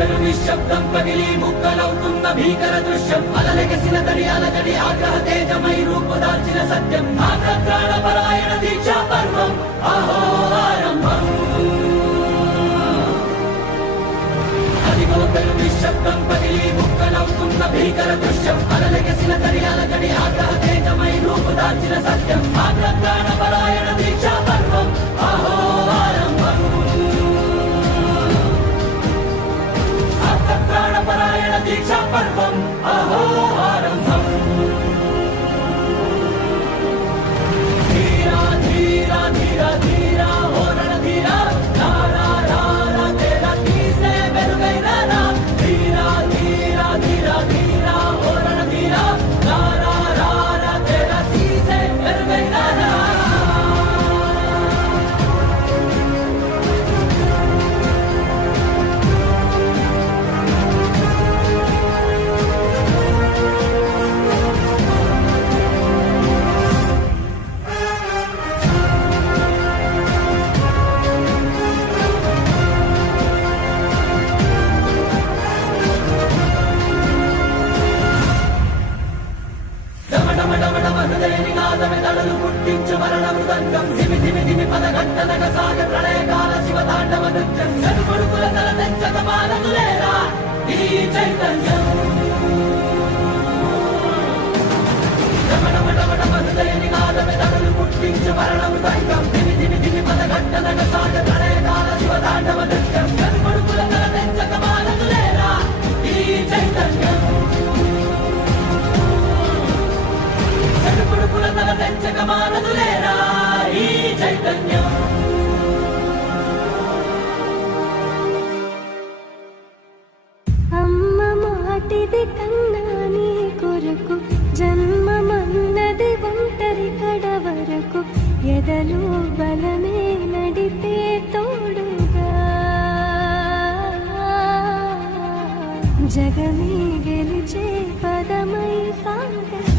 నిశ్శబ్దం పగిలి ముక్కలవుతున్న భీకర దృశ్యం అలలెగసిన తడి అలజడి ఆగ్రహ తేజమై రూపుదాల్చిన సత్యం ఆగ్రహ దీక్షా పర్వం అహో ఆరంభం అదిగోతలు నిశ్శబ్దం పగిలి ముక్కలవుతున్న భీకర దృశ్యం అలలెగసిన తడి అలజడి ఆగ్రహ తేజమై రూపుదాల్చిన సత్యం ఆగ్రహ దీక్షా పర్వం అహో ఆరంభం ప్రాణపరాయణ దీక్షా పర్వం అహో ఆరంభం ధీరా ధీరా ధీరా ధీరా ఓరణ ధీరా రారా రారా తేరా తీసే మెరుగైనా ధీరా ధీరా ధీరా ధీరా ఓరణ ధీరా రారా రారా తేరా తీసే మెరుగైనా దళలు పుట్టించు మరణ మృదంగం ధిమి ధిమి ధిమి పదగంటనగ సాగ ప్రళయకాల శివతాండవ నృత్యం చదుకొడుకుల తల తెచ్చక మానదులేరా ఈ చైతన్యం డమడమడమడ హృదయ నినాదమే దళలు పుట్టించు మరణ మృదంగం ధిమి ధిమి ధిమి పదగంటనగ సాగ ప్రళయకాల శివతాండవ నృత్యం చదుకొడుకుల తల తెచ్చక మానదులేరా ఈ చైతన్యం కొడుకుల తల తెచ్చక మానదులేరా ఈ చైతన్యం అమ్మ మాటిది కన్నా నీ కొరకు జన్మమన్నది ఒంటరి కడ వరకు ఎదలు బలమే నడిపే తోడుగా జగమే గెలిచే పదమై సాగ